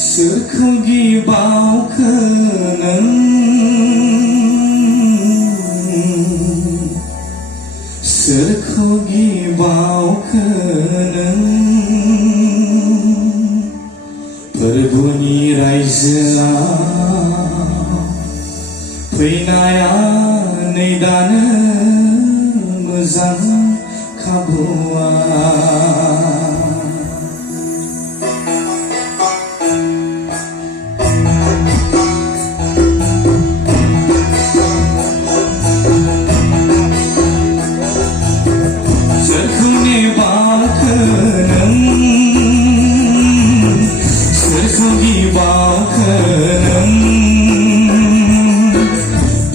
सोरखौ गिबावखो नों सोरखौ गिबावखो नों फोरबुनि रायजोआव फैनाया नै दानो मोजां खाबुआ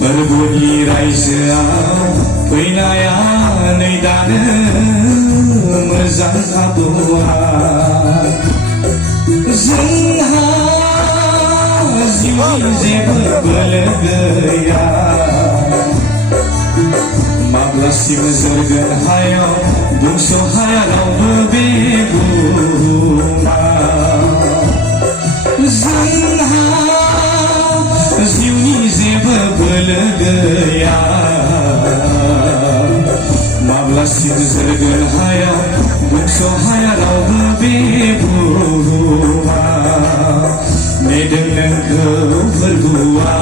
फोरबुनि रायजोआव फैनाया नै दानो मोजां खाबुआ जोंहा जिउनि जेबो बोलो गैया माब्लासिम जोरगोन हायाव बुंस' हाया रावबो बे बुहुमाव जोंहा जिउनि जेबो बोलो गैया माब्लासिम जोरगोन हायाव बुंस' हाया रावबो बे बुहुमाव नेदों नोंखौ फोरबुआ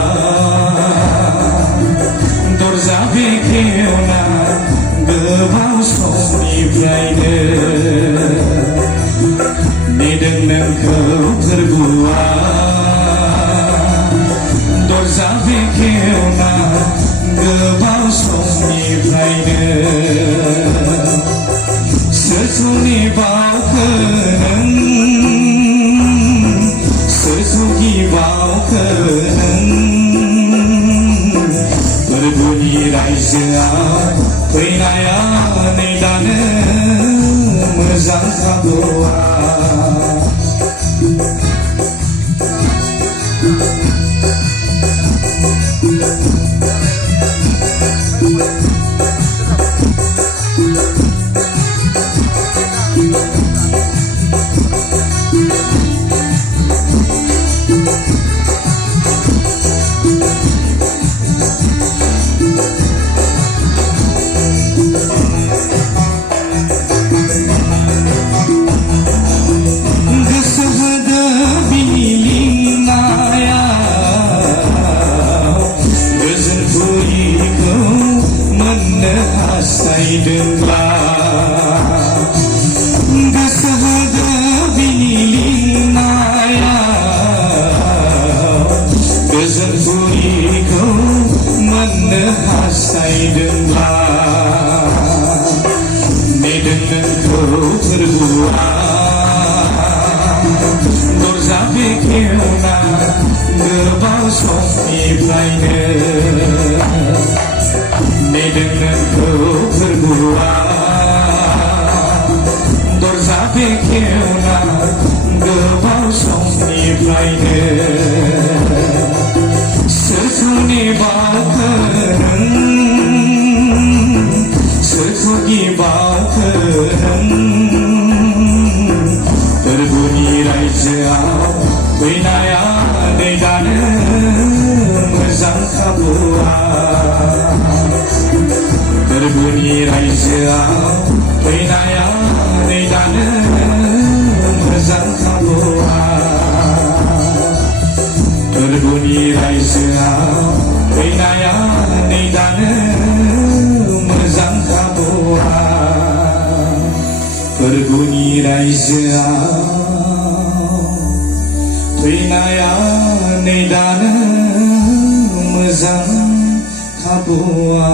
दरजा बेखेवना गोबाव समनिफ्रायनो नेदों नोंखौ फोरबुआ दरजा बेखेवना गोबाव समनिफ्रायनो सोरखौ नेबावखो नों सोरखौ गिबावखो नों फोरबुनि रायजोआव फैनाया नै दानो मोजां खाबुआ हास्थायदोंब्ला गोसो होदो बिनि लिंनायाव गोजोन बुरिखौ मोननो हास्थायदोंब्ला नेदों नोंखौ फोरबुआ दरजा बेखेवना गोबाव समनिफ्रायनो नेदों नोंखौ फोरबुआ दरजा बेखेवना गोबाव समनिफ्रायनो सोरखौ नेबावखो नों सोरखौ गिबावखो नों फोरबुनि रायजोआव फैनाया नै दानो मोजां खाबुआ फोरबुनि रायजोआव फैनाया नै दानो मोजां खाबुआ फोरबुनि रायजोआव फैनाया नै दानो मोजां खाबुआ फोरबुनि रायजोआव फैनाया नै दानो मोजां खाबुआ